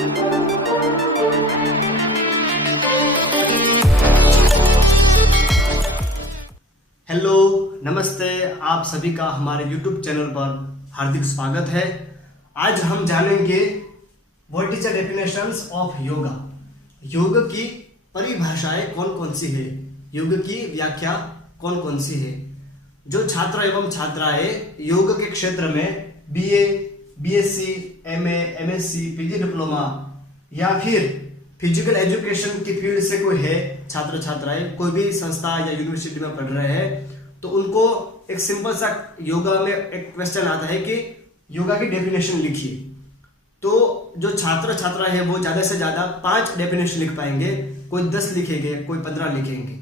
Hello, नमस्ते। आप सभी का हमारे YouTube चैनल पर हार्दिक स्वागत है। आज हम जानेंगे what is the definitions of yoga. योग की परिभाषाएं कौन कौन सी है, योग की व्याख्या कौन कौन सी है। जो छात्र एवं छात्राएं योग के क्षेत्र में BA, BSc, MA, MSc, PG diploma या फिर फिजिकल एजुकेशन की फील्ड से कोई है, छात्र छात्राएं कोई भी संस्था या यूनिवर्सिटी में पढ़ रहे हैं, तो उनको एक सिंपल सा योगा में एक क्वेश्चन आता है कि योगा की डेफिनेशन लिखिए। तो जो छात्र छात्रा है वो ज्यादा से ज्यादा 5 डेफिनेशन लिख पाएंगे। कोई 10 लिखेंगे, कोई 15 लिखेंगे,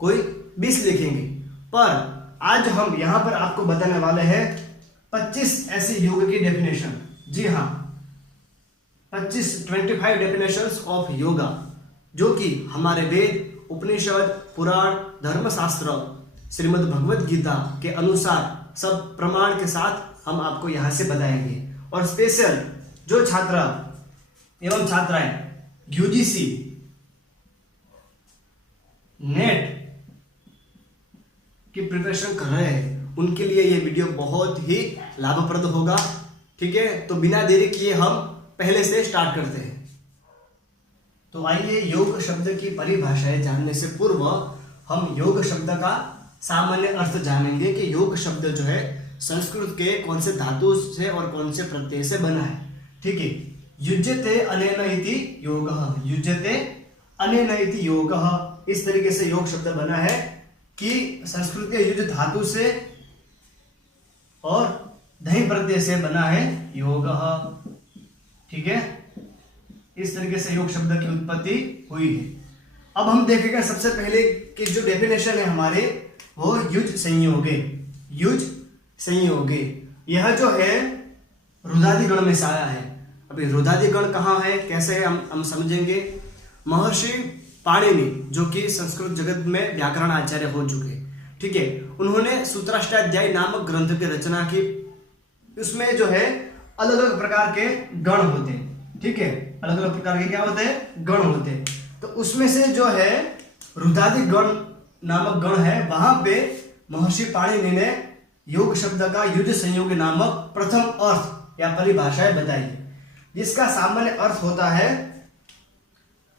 कोई 20 लिखेंगे। पर आज हम यहाँ पर आपको बताने वाले हैं 25 ऐसे योग की डेफिनेशन। जी हाँ, 25 डेफिनेशंस ऑफ योगा, जो कि हमारे वेद, उपनिषद, पुराण, धर्मशास्त्र, श्रीमद् भगवत गीता के अनुसार सब प्रमाण के साथ हम आपको यहां से बताएंगे। और स्पेशल जो छात्र एवं छात्राएं यूजीसी, नेट की प्रिपरेशन कर रहे हैं, उनके लिए ये वीडियो बहुत ही लाभप्रद होगा। ठीक है, तो बिना देरी किए हम पहले से स्टार्ट करते हैं। तो आइए योग शब्द की परिभाषाएं जानने से पूर्व हम योग शब्द का सामान्य अर्थ जानेंगे कि योग शब्द जो है संस्कृत के कौन से धातु से और कौन से प्रत्यय से बना है। ठीक है, युज्यते अनेन इति योगः, युज्यते अनेन इति योगः, इस तरीके से योग शब्द बना है कि संस्कृत के युज धातु से और धई प्रत्यय से बना है योगः। ठीक है, इस तरीके से योग शब्द की उत्पत्ति हुई है। अब हम देखेंगे सबसे पहले कि जो डेफिनेशन है हमारे वो युज संयोगे, युज संयोगे। यह जो है रुदादि गण में से आया है। अभी रुदादि गण कहाँ है, कैसे है, हम समझेंगे। महर्षि पाणिनि, जो कि संस्कृत जगत में व्याकरण आचार्य हो चुके, ठीक है, उन्होंने सूत्राष्टाध्यायी नामक ग्रंथ की रचना की। उसमें जो है अलग अलग प्रकार के गण होते हैं। ठीक है, अलग अलग प्रकार के क्या होते हैं, गण होते हैं। तो उसमें से जो है रुदादि गण नामक गण है, वहां पे महर्षि पाणिनि ने योग शब्द का युज संयोग नामक प्रथम अर्थ या परिभाषाएं बताई, जिसका सामान्य अर्थ होता है,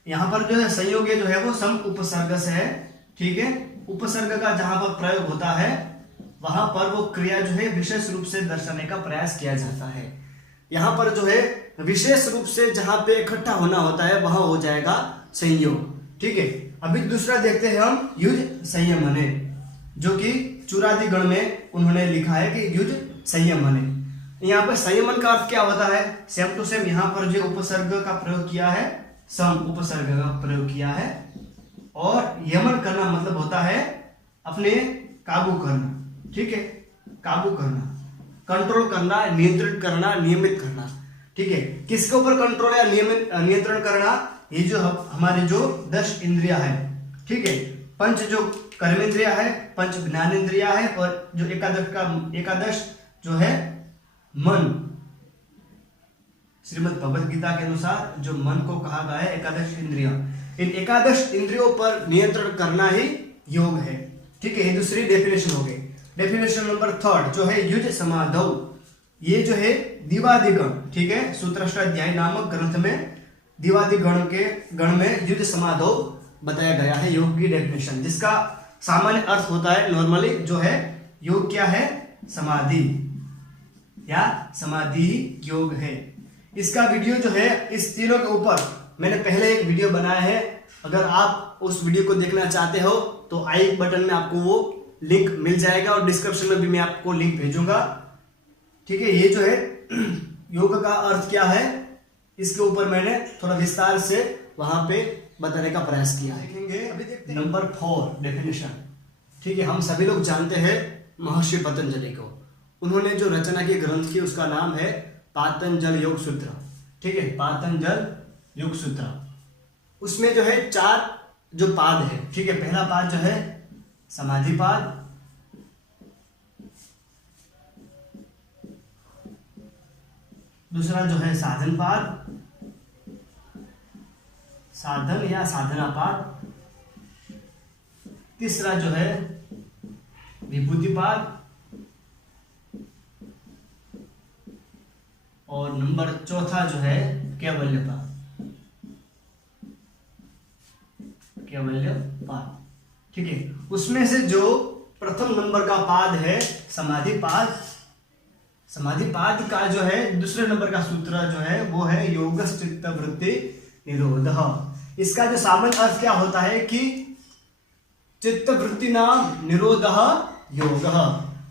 यहां पर जो है संयोग जो है वो सम उपसर्ग से है। ठीक है, उपसर्ग का जहां पर प्रयोग होता है वहां पर वो क्रिया जो है विशेष रूप से दर्शाने का प्रयास किया जाता है। यहां पर जो है विशेष रूप से जहां पे इकट्ठा होना होता है वहां हो जाएगा संयोग। ठीक है, अभी दूसरा देखते हैं हम युज संयमने, जो कि चूरादि गण में उन्होंने लिखा है कि युज संयमने। यहाँ पर संयमन का अर्थ क्या होता है, सेम टू सेम यहाँ पर जो उपसर्ग का प्रयोग किया है, सम उपसर्ग का प्रयोग किया है। और यमन करना मतलब होता है अपने काबू करना। ठीक है, काबू करना, कंट्रोल करना, नियंत्रित करना, नियमित करना। ठीक है, किसके ऊपर कंट्रोल या नियंत्रण करना, ये जो हमारे जो 10 इंद्रिया है। ठीक है, पंच जो कर्मेंद्रिया है, पंच ज्ञानेंद्रिया है, और जो एकादश जो है मन, श्रीमद् भगवत गीता के अनुसार जो मन को कहा गया है एकादश इंद्रिया, इन एकादश इंद्रियों पर नियंत्रण करना ही योग है। ठीक है, ये दूसरी डेफिनेशन हो गई। डेफिनेशन नंबर 3 जो है युज समाधौ, ये जो है दिवादिगण। ठीक है, सूत्राष्टाध्यायी नामक ग्रंथ में दिवादिगण के गण में युज समाधौ बताया गया है योग की डेफिनेशन, जिसका सामान्य अर्थ होता है नॉर्मली जो है योग क्या है, समाधि या समाधि योग है। इसका वीडियो जो है इस तीनों के ऊपर मैंने पहले एक वीडियो बनाया है। अगर आप उस वीडियो को देखना चाहते हो तो आई बटन में आपको वो लिंक मिल जाएगा और डिस्क्रिप्शन में भी मैं आपको लिंक भेजूंगा। ठीक है, ये जो है योग का अर्थ क्या है, इसके ऊपर मैंने थोड़ा विस्तार से वहां पे बताने का प्रयास किया है। अभी देखते हैं नंबर 4 डेफिनेशन। ठीक है, हम सभी लोग जानते हैं महर्षि पतंजलि को। उन्होंने जो रचना की ग्रंथ की उसका नाम है पातंजल योग सूत्र। ठीक है, पातंजल योग सूत्र। उसमें जो है 4 जो पाद है। ठीक है, पहला पाद जो है समाधि पाद, दूसरा जो है साधन पाद, साधन या साधनापाद, तीसरा जो है विभूतिपाद, और नंबर चौथा जो है कैवल्यपाद। कैवल्यपाद, ठीक है। उसमें से जो प्रथम नंबर का पाद है समाधिपाद, समाधिपाद का जो है दूसरे नंबर का सूत्र जो है वो है योगस् चित्त वृत्ति निरोधः। इसका जो सामान्य अर्थ क्या होता है कि चित्त वृत्ति नाम निरोधः योगः,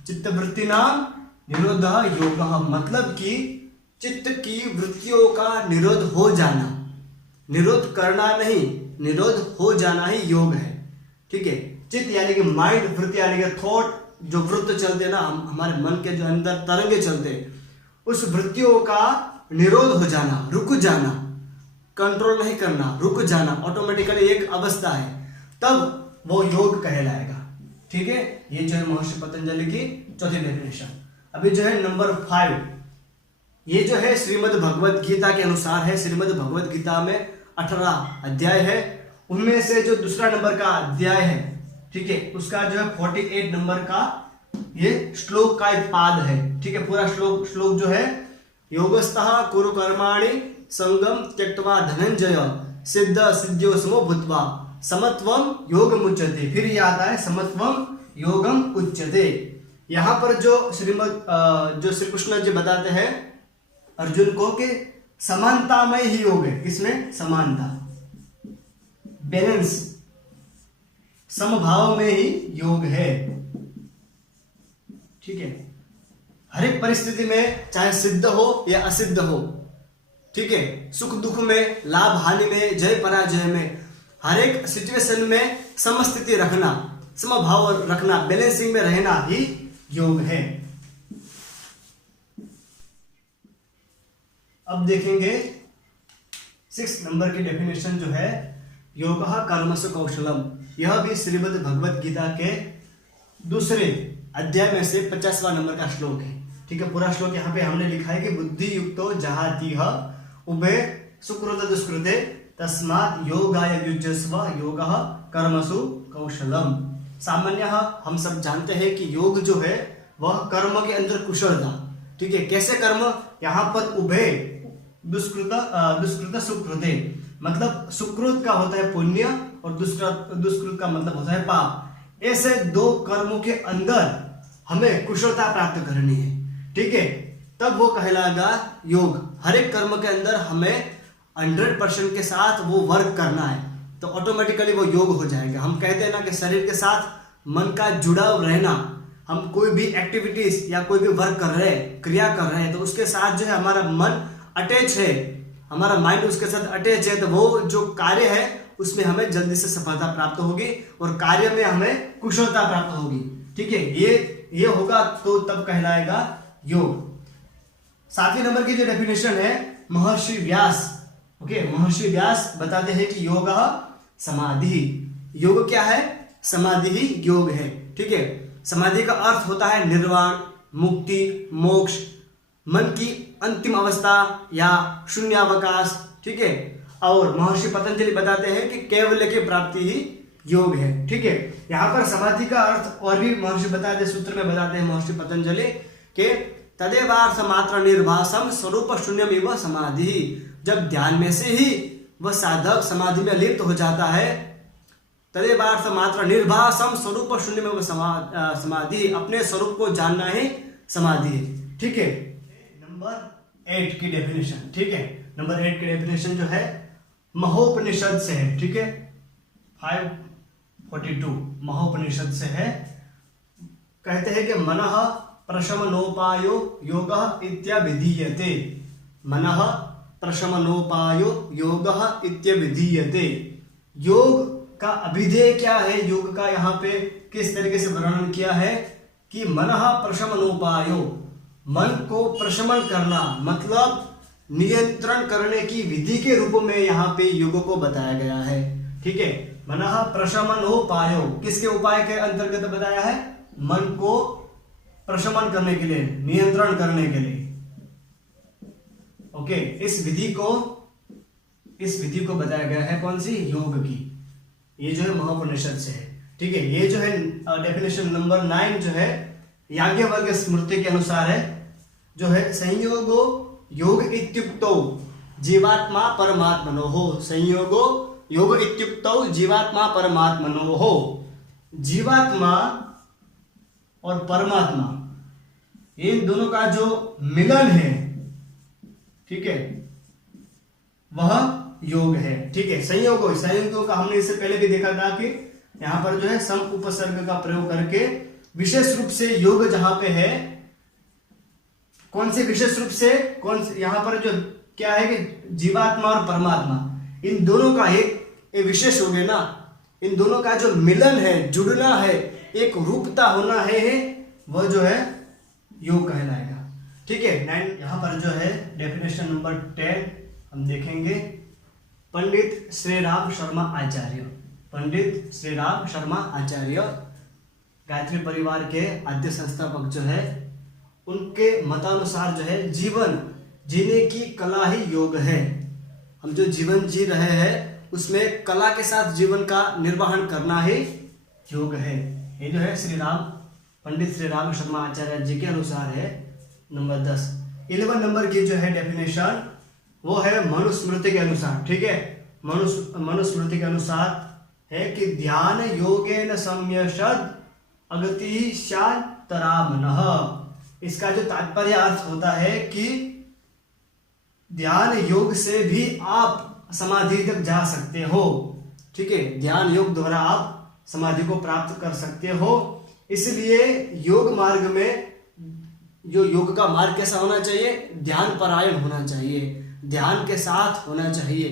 चित्त वृत्ति नाम निरोधः योगः, मतलब कि चित्त की वृत्तियों का निरोध हो जाना, निरोध करना नहीं, निरोध हो जाना ही योग है, ठीक है। चित्त यानी कि माइंड, वृत्ति यानी कि थॉट, जो वृत्त चलते ना हमारे मन के जो अंदर तरंगे चलते, उस वृत्तियों का निरोध हो जाना, रुक जाना, कंट्रोल नहीं करना, रुक जाना, ऑटोमेटिकली एक अवस्था है, तब वो योग कहलाएगा, ठीक है। ये जो है महर्षि पतंजलि की चौथी डेफिनेशन। अभी जो है नंबर 5, ये जो है श्रीमद् भगवत गीता के अनुसार है। श्रीमद् भगवत गीता में 18 अध्याय है, उनमें से जो दूसरा नंबर का अध्याय है, ठीक है, उसका जो है 48 नंबर का ये श्लोक का एक पाद है, ठीक है। पूरा श्लोक जो है योगस्थः कुरु कर्माणि संगम त्यक्त्वा धनंजय सिद्ध सिद्ध्यो समो भूत्वा समत्वम योगम उच्यते। फिर ये आता है समत्वम योगम उच्यते। यहाँ पर जो जो श्री कृष्ण जी बताते हैं अर्जुन को कि समानता में ही योग है। किसमें? समानता, बैलेंस, समभाव में ही योग है, ठीक है। हर एक परिस्थिति में चाहे सिद्ध हो या असिद्ध हो, ठीक है, सुख दुख में, लाभ हानि में, जय पराजय में, हर एक सिचुएशन में समस्थिति रखना, समभाव रखना, बैलेंसिंग में रहना ही योग है। अब देखेंगे 6 नंबर की डेफिनेशन जो है योगः कर्मसु कौशलम। यह भी श्रीमद् भगवत गीता के दूसरे अध्याय में से 50वां नंबर का श्लोक है, ठीक है। पूरा श्लोक यहाँ पे हमने लिखा है कि बुद्धि युक्तो जहातीह उभे सुकृत दुष्कृते तस्मात् योगाय युज्यस्व योगः कर्मसु कौशलम। सामान्य हम सब जानते हैं कि योग जो है वह कर्म के अंदर कुशलता, ठीक है। कैसे कर्म? यहाँ पर उभे दुष्कृत सुकृते, मतलब सुकृत का होता है पुण्य और दुष्कृत का मतलब होता है पाप। ऐसे दो कर्मों के अंदर हमें कुशलता प्राप्त करनी है, ठीक है, तब वो कहलाएगा योग। हर एक कर्म के अंदर हमें 100% के साथ वो वर्क करना है, तो ऑटोमेटिकली वो योग हो जाएगा। हम कहते हैं ना कि शरीर के साथ मन का जुड़ाव रहना, हम कोई भी एक्टिविटीज या कोई भी वर्क कर रहे हैं, क्रिया कर रहे हैं, तो उसके साथ जो है हमारा मन अटैच है, हमारा माइंड उसके साथ अटैच है, तो वो जो कार्य है उसमें हमें जल्दी से सफलता प्राप्त होगी और कार्य में हमें कुशलता प्राप्त होगी, ठीक है। ये होगा तो तब कहलाएगा योग। 7वें नंबर की जो डेफिनेशन है महर्षि व्यास, ओके, महर्षि व्यास बताते हैं कि योग समाधि। योग क्या है? समाधि ही योग है, ठीक है। समाधि का अर्थ होता है निर्वाण, मुक्ति, मोक्ष, मन की अंतिम अवस्था या शून्यावकाश, ठीक है। और महर्षि पतंजलि बताते हैं कि केवल्य की प्राप्ति ही योग है, ठीक है। यहाँ पर समाधि का अर्थ और भी महर्षि बताते, सूत्र में बताते हैं महर्षि पतंजलि के तदेवार्थ मात्र निर्भासम स्वरूप शून्यम एवं समाधि। जब ध्यान में से ही वह साधक समाधि में लिप्त हो जाता है, तदेवार्थ मात्र निर्भासम स्वरूप शून्यम एवं समाधि, अपने स्वरूप को जानना ही समाधि है, ठीक है। नंबर 8 की डेफिनेशन, ठीक है, नंबर 8 की डेफिनेशन जो है महोपनिषद से है, ठीक है, 542 महोपनिषद से है। कहते हैं कि मनः प्रशमनोपायो योगः इत्यभिधीयते। मनः प्रशमनोपायो योगः इत्यभिधीयते। योग का अभिधेय क्या है? योग का यहाँ पे किस तरीके से वर्णन किया है कि मनः प्रशमनोपायो, मन को प्रशमन करना मतलब नियंत्रण करने की विधि के रूप में यहाँ पे योग को बताया गया है, ठीक है। मनः प्रशमनोपायो किसके उपाय के अंतर्गत बताया है? मन को प्रशमन करने के लिए, नियंत्रण करने के लिए, ओके। इस विधि को इस विधि को बताया गया है कौन सी, योग की। ये जो है महाउपनिषद से है, ठीक है। ये जो है डेफिनेशन नंबर 9 जो है याज्ञवल्क्य स्मृति के अनुसार है, जो है संयोगो योग इत्युक्तौ जीवात्मा परमात्मनोः। संयोगो योग इत्युक्तौ जीवात्मा परमात्मनोः। जीवात्मा और परमात्मा इन दोनों का जो मिलन है, ठीक है, वह योग है, ठीक है। संयोगों का हमने इससे पहले भी देखा था कि यहां पर जो है सम उपसर्ग का प्रयोग करके विशेष रूप से योग जहां पे है, कौन से विशेष रूप से, कौन से यहां पर जो क्या है कि जीवात्मा और परमात्मा इन दोनों का एक विशेष योग है ना, इन दोनों का जो मिलन है, जुड़ना है, एक रूपता होना है, वह जो है योग कहलाएगा, ठीक है। 9 यहां पर जो है डेफिनेशन नंबर 10 हम देखेंगे। पंडित श्री राम शर्मा आचार्य, पंडित श्री राम शर्मा आचार्य गायत्री परिवार के आद्य संस्थापक जो है, उनके मतानुसार जो है जीवन जीने की कला ही योग है। हम जो जीवन जी रहे हैं उसमें कला के साथ जीवन का निर्वहन करना ही योग है। ये जो है पंडित श्री राम शर्मा आचार्य जी के अनुसार है। नंबर 10 11 नंबर की जो है डेफिनेशन वो है मनुस्मृति के अनुसार, ठीक है। मनुस्मृति के अनुसार है कि ध्यान योगेन सम्यशद अगति शांतरामनः। इसका जो तात्पर्य अर्थ होता है कि ध्यान योग से भी आप समाधि तक जा सकते हो, ठीक है। ध्यान योग द्वारा आप समाधि को प्राप्त कर सकते हो। इसलिए योग मार्ग में जो योग का मार्ग कैसा होना चाहिए, ध्यान परायण होना चाहिए, ध्यान के साथ होना चाहिए,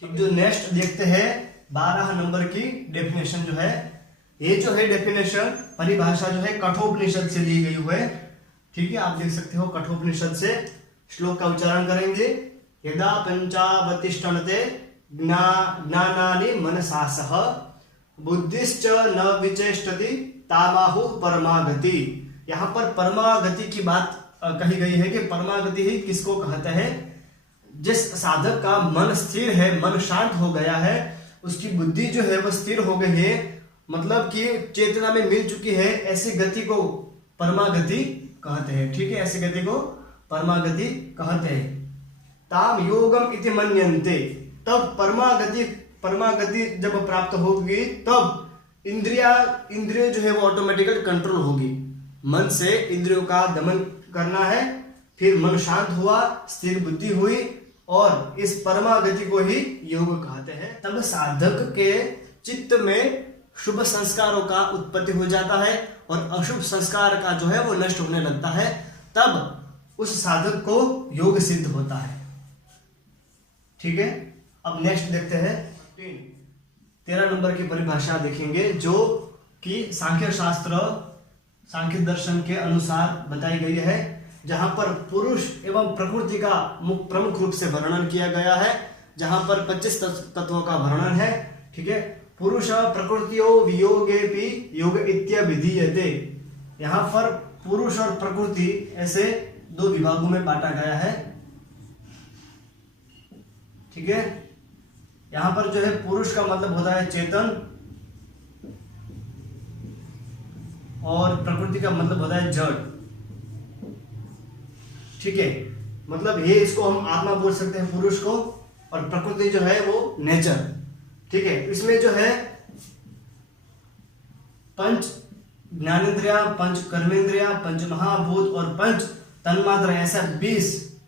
ठीक। जो नेक्स्ट देखते हैं 12 नंबर की डेफिनेशन जो है, ये जो है डेफिनेशन परिभाषा जो है कठोपनिषद से ली गई हुई है, ठीक है। आप देख सकते हो कठोपनिषद से श्लोक का उच्चारण करेंगे। यदा पंचावतिष्ठन्ते ज्ञानानि मनसासः बुद्धिश्च न विचेष्टति तामाहु परमागति। यहाँ पर परमागति की बात कही गई है कि परमागति ही किसको कहते हैं, जिस साधक का मन स्थिर है, मन शांत हो गया है, उसकी बुद्धि जो है वह स्थिर हो गई है, मतलब कि चेतना में मिल चुकी है, ऐसी गति को परमागति कहते हैं, ठीक है। ऐसी गति को परमागति कहते हैं। ताम योगम इति मन्यन्ते। तब परमागति जब प्राप्त होगी तब इंद्रिय जो है वो ऑटोमेटिकली कंट्रोल होगी। मन से इंद्रियों का दमन करना है, फिर मन शांत हुआ, स्थिर बुद्धि हुई, और इस परमागति को ही योग कहते हैं। तब साधक के चित्त में शुभ संस्कारों का उत्पत्ति हो जाता है और अशुभ संस्कार का जो है वो नष्ट होने लगता है। तब उस साधक को योग सिद्ध होता है, ठीक है। अब नेक्स्ट देखते हैं 13 नंबर की परिभाषा देखेंगे, जो कि सांख्य दर्शन के अनुसार बताई गई है, जहां पर पुरुष एवं प्रकृति का प्रमुख रूप से वर्णन किया गया है, जहां पर 25 तत्वों का वर्णन है, ठीक है। पुरुष प्रकृतियो वियोगेपि योग इत्यभिधीयते। यहाँ पर पुरुष और प्रकृति ऐसे 2 विभागों में बांटा गया है, ठीक है। यहाँ पर जो है पुरुष का मतलब होता है चेतन और प्रकृति का मतलब होता है जड़, ठीक है। मतलब ये इसको हम आत्मा बोल सकते हैं पुरुष को, और प्रकृति जो है वो नेचर, ठीक है। इसमें जो है पंच ज्ञानेंद्रिया, पंच कर्मेंद्रिया, पंच महाभूत और पंच तन्मात्रा, ऐसा 20,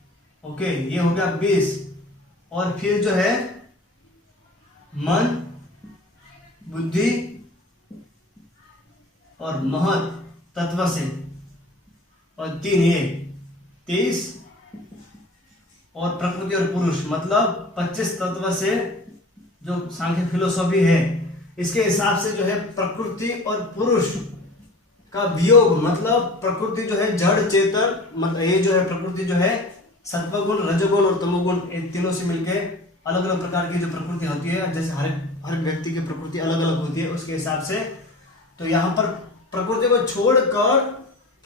ओके, ये हो गया 20। और फिर जो है मन, बुद्धि और महत तत्व से, और 3 ये 23, और प्रकृति और पुरुष मतलब 25 तत्व से, जो सांख्य फिलोसॉफी है इसके हिसाब से जो है प्रकृति और पुरुष का वियोग, मतलब प्रकृति जो है जड़ चेतन, मतलब ये जो है प्रकृति जो है सत्वगुण, रजोगुण और तमोगुण, इन तीनों से मिलके अलग अलग प्रकार की जो प्रकृति होती है, जैसे हर व्यक्ति की प्रकृति अलग अलग होती है उसके हिसाब से। तो यहाँ पर प्रकृति को छोड़कर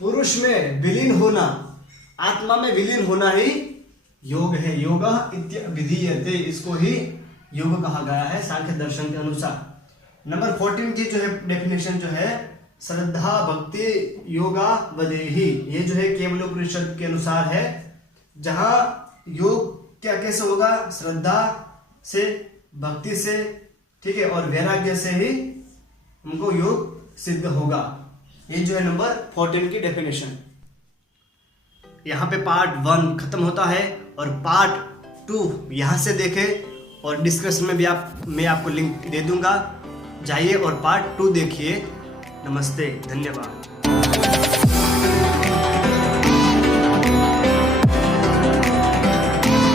पुरुष में विलीन होना, आत्मा में विलीन होना ही योग है, योगा इत्यभिधीयते, इसको ही योग कहा गया है सांख्य दर्शन के अनुसार। नंबर 14 की जो है डेफिनेशन जो है श्रद्धा भक्ति योगा वदेही, ये जो है केवलोपनिषद के अनुसार है, जहां योग क्या कैसे होगा, श्रद्धा से, भक्ति से, ठीक है, और वैराग्य से ही हमको योग सिद्ध होगा। ये जो है नंबर 14 की डेफिनेशन। यहाँ पे पार्ट 1 खत्म होता है और पार्ट 2 यहाँ से देखें और डिस्क्रिप्शन में भी मैं आपको लिंक दे दूंगा, जाइए और पार्ट 2 देखिए। नमस्ते, धन्यवाद।